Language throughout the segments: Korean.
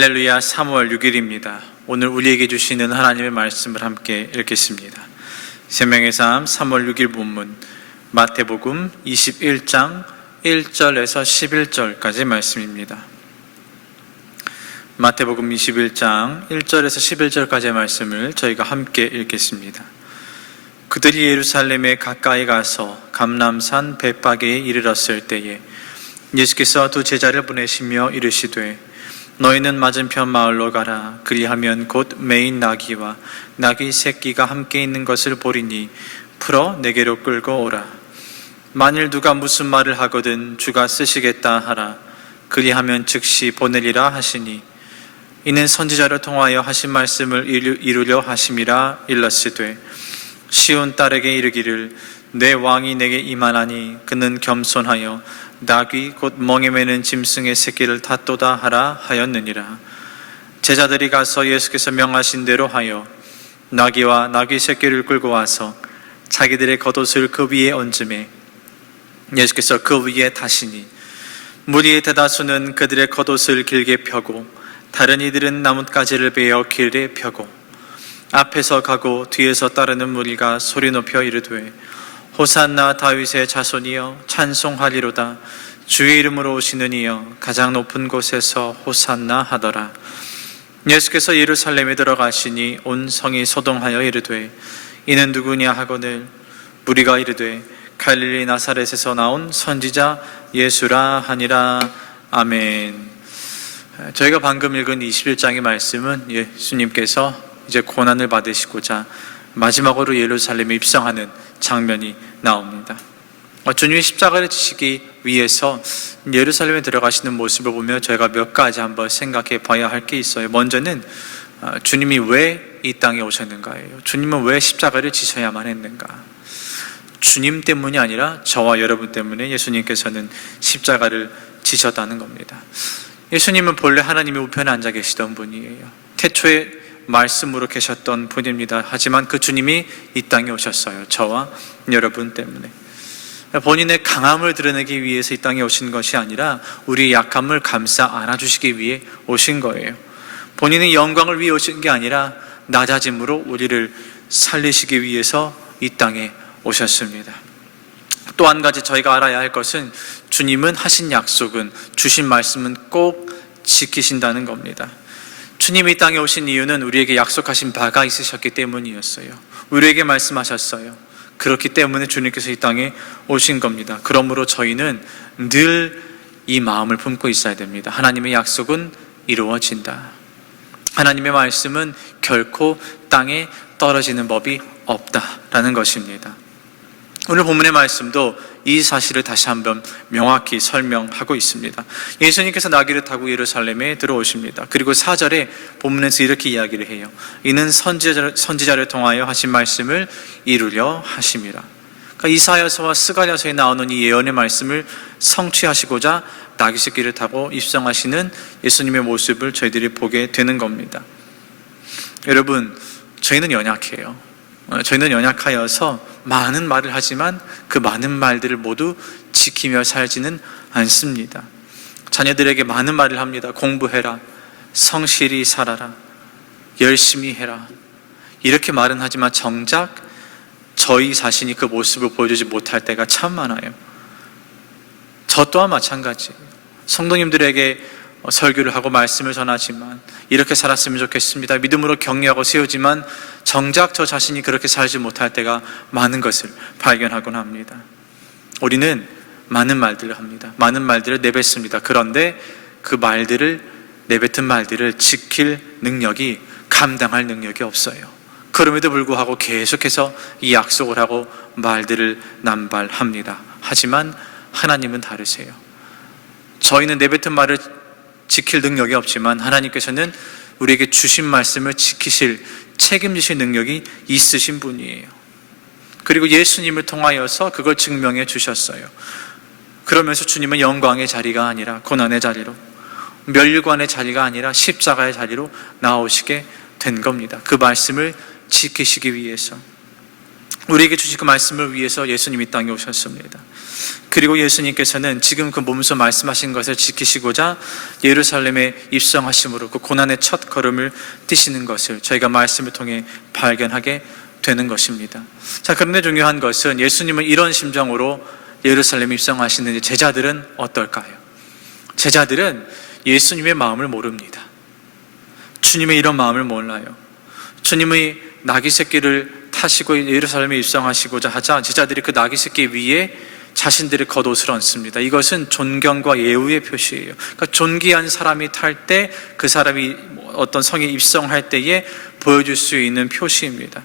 할렐루야. 3월 6일입니다. 오늘 우리에게 주시는 하나님의 말씀을 함께 읽겠습니다. 생명의 삶 3월 6일 본문 마태복음 21장 1절에서 11절까지 말씀입니다. 마태복음 21장 1절에서 11절까지의 말씀을 저희가 함께 읽겠습니다. 그들이 예루살렘에 가까이 가서 감람산 벳바게에 이르렀을 때에 예수께서 두 제자를 보내시며 이르시되 너희는 맞은편 마을로 가라. 그리하면 곧 매인 나귀와 나귀 새끼가 함께 있는 것을 보리니 풀어 내게로 끌고 오라. 만일 누가 무슨 말을 하거든 주가 쓰시겠다 하라. 그리하면 즉시 보내리라 하시니 이는 선지자를 통하여 하신 말씀을 이루려 하심이라. 일렀으되 시온 딸에게 이르기를 내 왕이 내게 임하나니 그는 겸손하여 나귀 곧 멍에 매는 짐승의 새끼를 탔도다 하라 하였느니라. 제자들이 가서 예수께서 명하신 대로 하여 나귀와 나귀 새끼를 끌고 와서 자기들의 겉옷을 그 위에 얹음에 예수께서 그 위에 타시니 무리의 대다수는 그들의 겉옷을 길게 펴고 다른 이들은 나뭇가지를 베어 길에 펴고 앞에서 가고 뒤에서 따르는 무리가 소리 높여 이르되 호산나 다윗의 자손이여 찬송하리로다. 주의 이름으로 오시는 이여 가장 높은 곳에서 호산나 하더라. 예수께서 예루살렘에 들어가시니 온 성이 소동하여 이르되 이는 누구냐 하거늘 무리가 이르되 갈릴리 나사렛에서 나온 선지자 예수라 하니라. 아멘. 저희가 방금 읽은 21장의 말씀은 예수님께서 이제 고난을 받으시고자 마지막으로 예루살렘에 입성하는 장면이 나옵니다. 주님이 십자가를 지시기 위해서 예루살렘에 들어가시는 모습을 보며 저희가 몇 가지 한번 생각해 봐야 할 게 있어요. 먼저는 주님이 왜 이 땅에 오셨는가예요. 주님은 왜 십자가를 지셔야만 했는가? 주님 때문이 아니라 저와 여러분 때문에 예수님께서는 십자가를 지셨다는 겁니다. 예수님은 본래 하나님의 우편에 앉아 계시던 분이에요. 태초에 말씀으로 계셨던 분입니다. 하지만 그 주님이 이 땅에 오셨어요. 저와 여러분 때문에. 본인의 강함을 드러내기 위해서 이 땅에 오신 것이 아니라 우리의 약함을 감싸 안아주시기 위해 오신 거예요. 본인의 영광을 위해 오신 게 아니라 낮아짐으로 우리를 살리시기 위해서 이 땅에 오셨습니다. 또 한 가지 저희가 알아야 할 것은 주님은 하신 약속은, 주신 말씀은 꼭 지키신다는 겁니다. 주님이 이 땅에 오신 이유는 우리에게 약속하신 바가 있으셨기 때문이었어요. 우리에게 말씀하셨어요. 그렇기 때문에 주님께서 이 땅에 오신 겁니다. 그러므로 저희는 늘 이 마음을 품고 있어야 됩니다. 하나님의 약속은 이루어진다. 하나님의 말씀은 결코 땅에 떨어지는 법이 없다라는 것입니다. 오늘 본문의 말씀도 이 사실을 다시 한번 명확히 설명하고 있습니다. 예수님께서 나귀를 타고 예루살렘에 들어오십니다. 그리고 4절에 본문에서 이렇게 이야기를 해요. 이는 선지자를 통하여 하신 말씀을 이루려 하심이라. 그러니까 이사야서와 스가랴서에 나오는 이 예언의 말씀을 성취하시고자 나귀 새끼를 타고 입성하시는 예수님의 모습을 저희들이 보게 되는 겁니다. 여러분, 저희는 연약해요. 저희는 연약하여서 많은 말을 하지만 그 많은 말들을 모두 지키며 살지는 않습니다. 자녀들에게 많은 말을 합니다. 공부해라, 성실히 살아라, 열심히 해라, 이렇게 말은 하지만 정작 저희 자신이 그 모습을 보여주지 못할 때가 참 많아요. 저 또한 마찬가지예요. 성도님들에게 설교를 하고 말씀을 전하지만 이렇게 살았으면 좋겠습니다, 믿음으로 격려하고 세우지만 정작 저 자신이 그렇게 살지 못할 때가 많은 것을 발견하곤 합니다. 우리는 많은 말들을 합니다. 많은 말들을 내뱉습니다. 그런데 그 말들을, 내뱉은 말들을 지킬 능력이, 감당할 능력이 없어요. 그럼에도 불구하고 계속해서 이 약속을 하고 말들을 남발합니다. 하지만 하나님은 다르세요. 저희는 내뱉은 말을 지킬 능력이 없지만 하나님께서는 우리에게 주신 말씀을 지키실, 책임지실 능력이 있으신 분이에요. 그리고 예수님을 통하여서 그걸 증명해 주셨어요. 그러면서 주님은 영광의 자리가 아니라 고난의 자리로, 멸류관의 자리가 아니라 십자가의 자리로 나오시게 된 겁니다. 그 말씀을 지키시기 위해서. 우리에게 주신 그 말씀을 위해서 예수님이 땅에 오셨습니다. 그리고 예수님께서는 지금 그 몸소 말씀하신 것을 지키시고자 예루살렘에 입성하심으로 그 고난의 첫 걸음을 뛰시는 것을 저희가 말씀을 통해 발견하게 되는 것입니다. 자, 그런데 중요한 것은 예수님은 이런 심정으로 예루살렘에 입성하시는데 제자들은 어떨까요? 제자들은 예수님의 마음을 모릅니다. 주님의 이런 마음을 몰라요. 주님의 나귀 새끼를 타시고 예루살렘에 입성하시고자 하자 제자들이 그 나귀 새끼 위에 자신들의 겉옷을 얹습니다. 이것은 존경과 예우의 표시예요. 그러니까 존귀한 사람이 탈 때 그 사람이 어떤 성에 입성할 때에 보여줄 수 있는 표시입니다.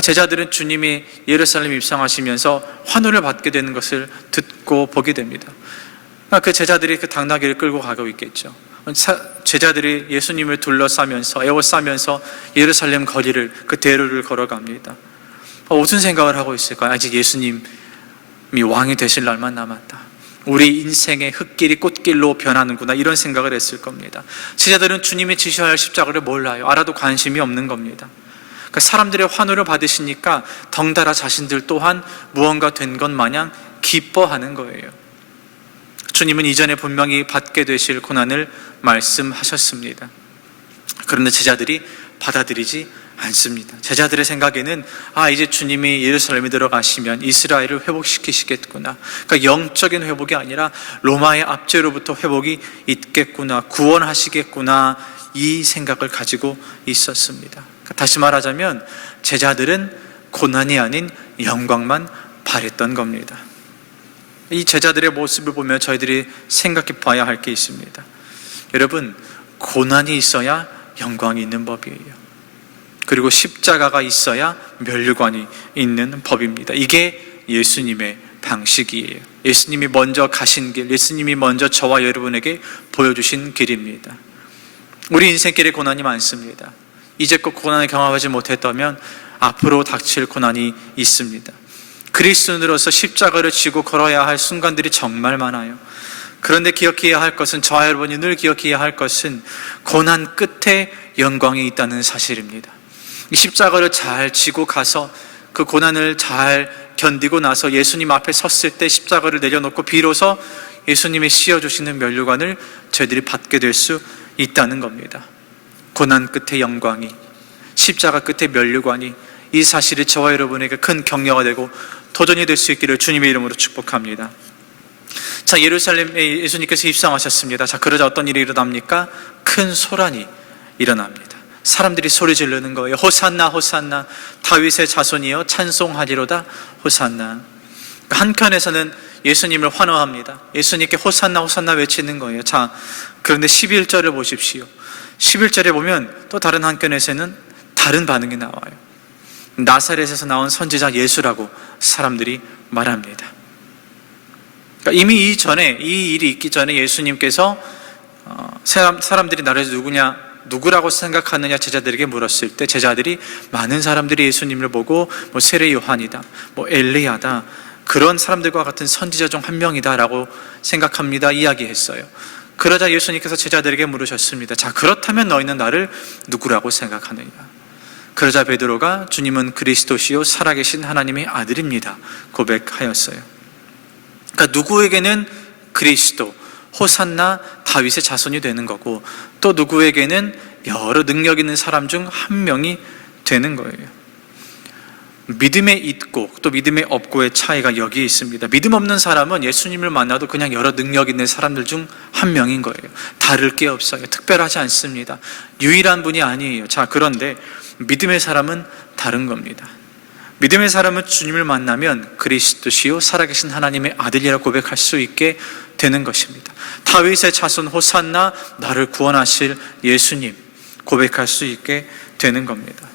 제자들은 주님이 예루살렘에 입성하시면서 환호를 받게 되는 것을 듣고 보게 됩니다. 그 제자들이 그 당나귀를 끌고 가고 있겠죠. 제자들이 예수님을 둘러싸면서 에워싸면서 예루살렘 거리를 그 대로를 걸어갑니다. 무슨 생각을 하고 있을까요? 아직 예수님이 왕이 되실 날만 남았다. 우리 인생의 흙길이 꽃길로 변하는구나, 이런 생각을 했을 겁니다. 제자들은 주님이 지셔야 할 십자가를 몰라요. 알아도 관심이 없는 겁니다. 그러니까 사람들의 환호를 받으시니까 덩달아 자신들 또한 무언가 된 것 마냥 기뻐하는 거예요. 주님은 이전에 분명히 받게 되실 고난을 말씀하셨습니다. 그런데 제자들이 받아들이지 않습니다. 제자들의 생각에는 이제 주님이 예루살렘에 들어가시면 이스라엘을 회복시키시겠구나, 그러니까 영적인 회복이 아니라 로마의 압제로부터 회복이 있겠구나, 구원하시겠구나, 이 생각을 가지고 있었습니다. 다시 말하자면 제자들은 고난이 아닌 영광만 바랬던 겁니다. 이 제자들의 모습을 보며 저희들이 생각해 봐야 할 게 있습니다. 여러분, 고난이 있어야 영광이 있는 법이에요. 그리고 십자가가 있어야 면류관이 있는 법입니다. 이게 예수님의 방식이에요. 예수님이 먼저 가신 길, 예수님이 먼저 저와 여러분에게 보여주신 길입니다. 우리 인생길에 고난이 많습니다. 이제껏 고난을 경험하지 못했다면 앞으로 닥칠 고난이 있습니다. 그리스도인으로서 십자가를 지고 걸어야 할 순간들이 정말 많아요. 그런데 기억해야 할 것은, 저와 여러분이 늘 기억해야 할 것은 고난 끝에 영광이 있다는 사실입니다. 이 십자가를 잘 지고 가서 그 고난을 잘 견디고 나서 예수님 앞에 섰을 때 십자가를 내려놓고 비로소 예수님이 씌워주시는 면류관을 저희들이 받게 될 수 있다는 겁니다. 고난 끝에 영광이, 십자가 끝에 면류관이, 이 사실이 저와 여러분에게 큰 격려가 되고 도전이 될 수 있기를 주님의 이름으로 축복합니다. 자, 예루살렘에 예수님께서 입성하셨습니다. 자, 그러자 어떤 일이 일어납니까? 큰 소란이 일어납니다. 사람들이 소리 지르는 거예요. 호산나 호산나, 다윗의 자손이여 찬송하리로다, 호산나. 한켠에서는 예수님을 환호합니다. 예수님께 호산나 호산나 외치는 거예요. 자, 그런데 11절을 보십시오. 11절에 보면 또 다른 한켠에서는 다른 반응이 나와요. 나사렛에서 나온 선지자 예수라고 사람들이 말합니다. 그러니까 이미 이 일이 있기 전에 예수님께서 사람들이 나를 누구라고 생각하느냐 제자들에게 물었을 때 제자들이, 많은 사람들이 예수님을 보고 세례 요한이다, 엘리야다, 그런 사람들과 같은 선지자 중 한 명이다 라고 생각합니다, 이야기했어요. 그러자 예수님께서 제자들에게 물으셨습니다. 자, 그렇다면 너희는 나를 누구라고 생각하느냐? 그러자 베드로가 주님은 그리스도시요 살아계신 하나님의 아들입니다 고백하였어요. 그러니까 누구에게는 그리스도, 호산나, 다윗의 자손이 되는 거고, 또 누구에게는 여러 능력 있는 사람 중 한 명이 되는 거예요. 믿음에 있고 또 믿음에 없고의 차이가 여기에 있습니다. 믿음 없는 사람은 예수님을 만나도 그냥 여러 능력 있는 사람들 중 한 명인 거예요. 다를 게 없어요. 특별하지 않습니다. 유일한 분이 아니에요. 자, 그런데 믿음의 사람은 다른 겁니다. 믿음의 사람은 주님을 만나면 그리스도시요 살아계신 하나님의 아들이라고 고백할 수 있게 되는 것입니다. 다윗의 자손 호산나, 나를 구원하실 예수님 고백할 수 있게 되는 겁니다.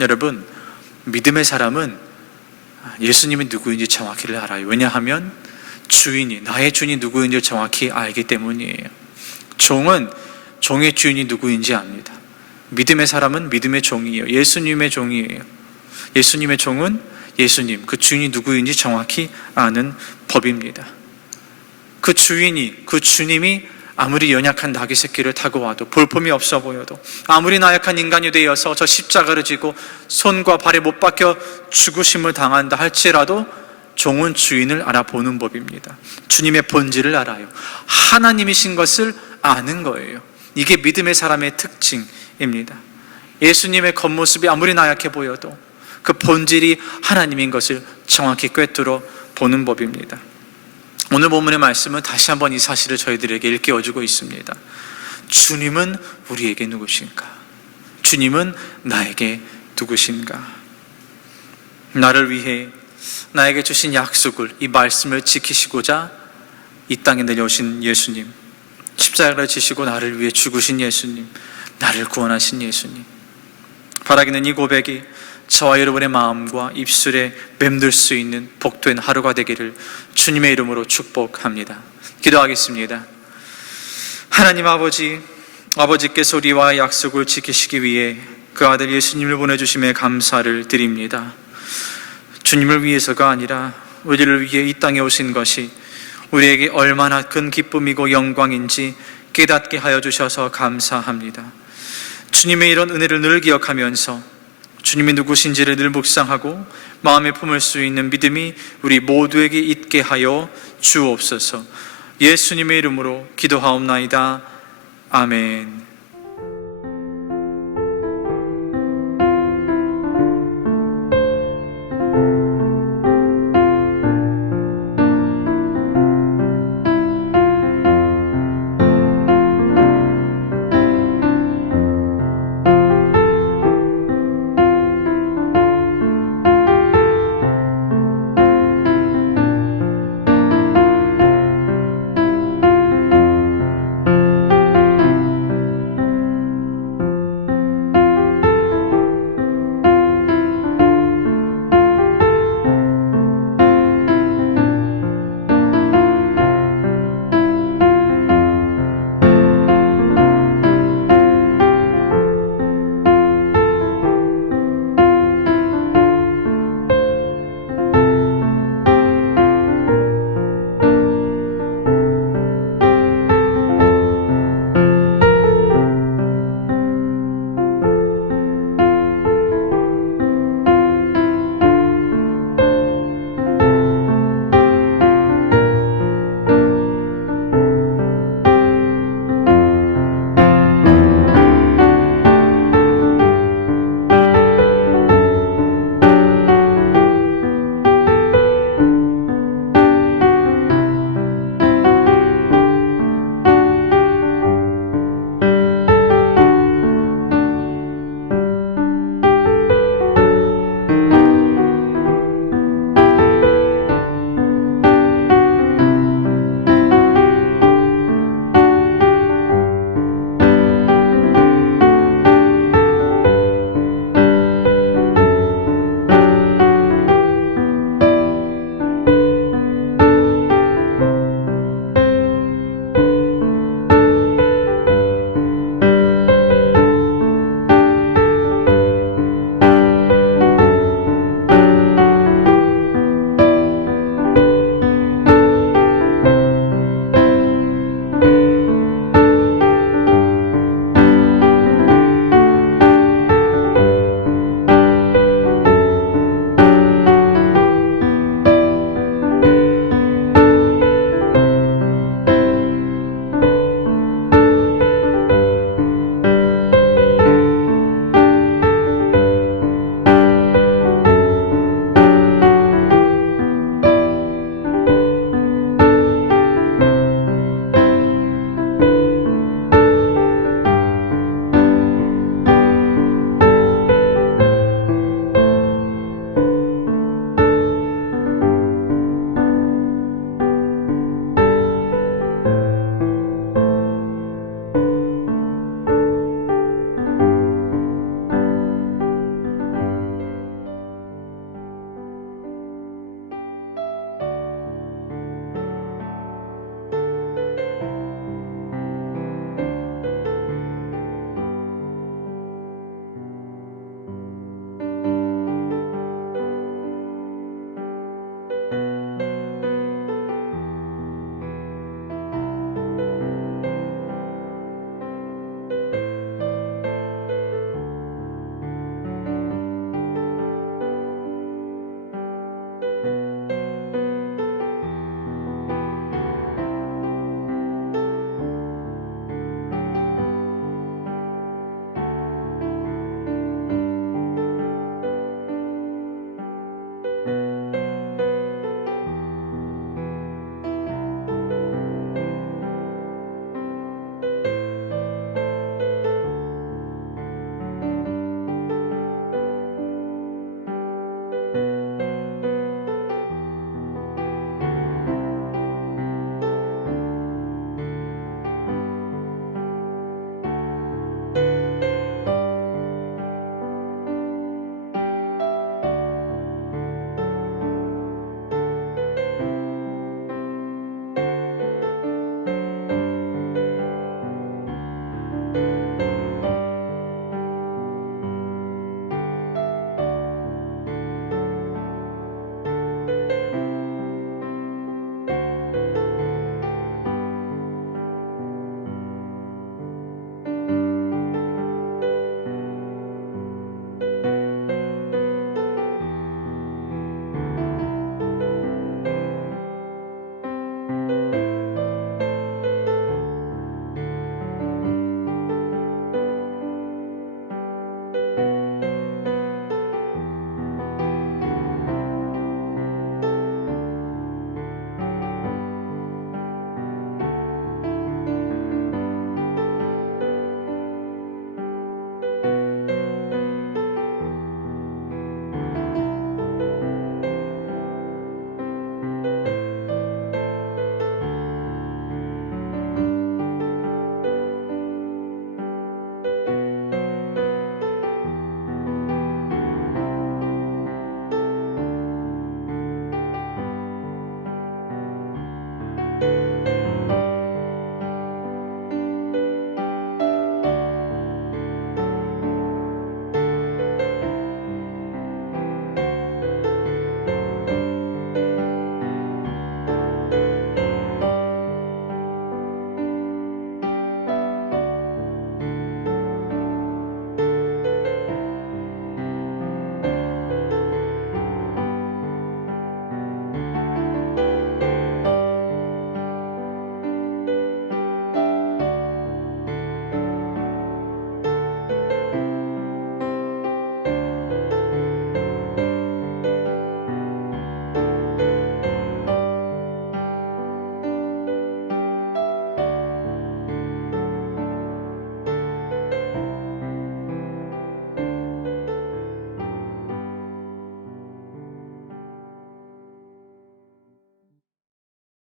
여러분, 믿음의 사람은 예수님이 누구인지 정확히를 알아요. 왜냐하면 나의 주인이 누구인지 정확히 알기 때문이에요. 종은 종의 주인이 누구인지 압니다. 믿음의 사람은 믿음의 종이에요. 예수님의 종이에요. 예수님의 종은 예수님, 그 주인이 누구인지 정확히 아는 법입니다. 그 주님이 아무리 연약한 나귀 새끼를 타고 와도, 볼품이 없어 보여도, 아무리 나약한 인간이 되어서 저 십자가를 지고 손과 발에 못 박혀 죽으심을 당한다 할지라도 종은 주인을 알아보는 법입니다. 주님의 본질을 알아요. 하나님이신 것을 아는 거예요. 이게 믿음의 사람의 특징입니다. 예수님의 겉모습이 아무리 나약해 보여도 그 본질이 하나님인 것을 정확히 꿰뚫어 보는 법입니다. 오늘 본문의 말씀은 다시 한번 이 사실을 저희들에게 일깨워주고 있습니다. 주님은 우리에게 누구신가? 주님은 나에게 누구신가? 나를 위해 나에게 주신 약속을, 이 말씀을 지키시고자 이 땅에 내려오신 예수님, 십자가를 지시고 나를 위해 죽으신 예수님, 나를 구원하신 예수님, 바라기는 이 고백이 저와 여러분의 마음과 입술에 맴돌 수 있는 복된 하루가 되기를 주님의 이름으로 축복합니다. 기도하겠습니다. 하나님 아버지, 아버지께서 우리와 약속을 지키시기 위해 그 아들 예수님을 보내주심에 감사를 드립니다. 주님을 위해서가 아니라 우리를 위해 이 땅에 오신 것이 우리에게 얼마나 큰 기쁨이고 영광인지 깨닫게 하여 주셔서 감사합니다. 주님의 이런 은혜를 늘 기억하면서 주님이 누구신지를 늘 묵상하고 마음에 품을 수 있는 믿음이 우리 모두에게 있게 하여 주옵소서. 예수님의 이름으로 기도하옵나이다. 아멘.